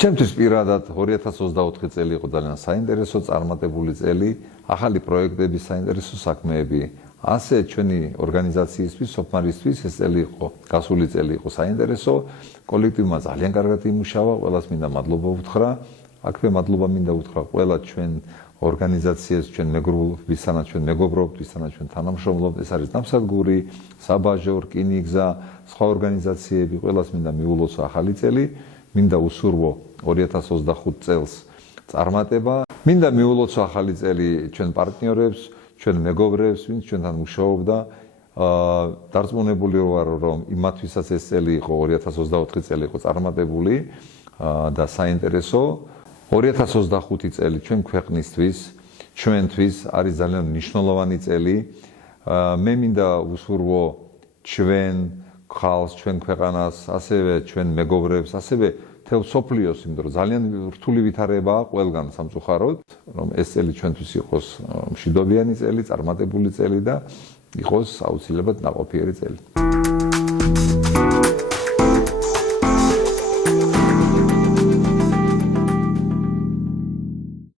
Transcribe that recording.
ჩემთვის პირადად 2024 წელი იყო ძალიან საინტერესო, წარმატებული წელი, ახალი პროექტების, საინტერესო საქმეები. ასე ჩვენი ორგანიზაციისთვის, სოფმარისთვის ეს წელი იყო, გასული წელი იყო საინტერესო, კოლექტივმა ძალიან კარგად იმუშავა, ყველას მინდა მადლობა უთხრა. აქვე მადლობა მინდა უთხრა ყველა ჩვენ ორგანიზაციას, ჩვენ მეგობრებს, ვისთანაც ჩვენ მეგობრობთ, ვისთანაც ჩვენ თანამშრომლობთ, ეს არის ნავსადგური, საბაჟო, რკინიგზა, სხვა ორგანიზაციები, ყველას მინდა მიულოცო ახალი წელი, მინდა უსურვო 2025 წელს წარმატება, მინდა მიულოცო ახალი წელი ჩვენ პარტნიორებს, ჩვენ მეგობრებს, ვინც ჩვენთან მუშაობდა, დარწმუნებული ვარ, რომ იმათვისაც ეს წელი იყო 2024 წელი იყო წარმატებული და საინტერესო. 2025 წელი ჩვენ ქვეყნისთვის, ჩვენთვის არის ძალიან მნიშვნელოვანი წელი. მე მინდა უსურვო ჩვენ ხალხს, ჩვენ ქვეყანას, ასევე ჩვენ მეგობრებს, ასევე მთელ სოფლიოს, იმიტომ რომ ძალიან რთული ვითარებაა ყველგან სამწუხაროდ, რომ ეს წელი ჩვენთვის იყოს მშვიდობიანი წელი, წარმატებული წელი და იყოს აუცილებლად ნაყოფიერი წელი.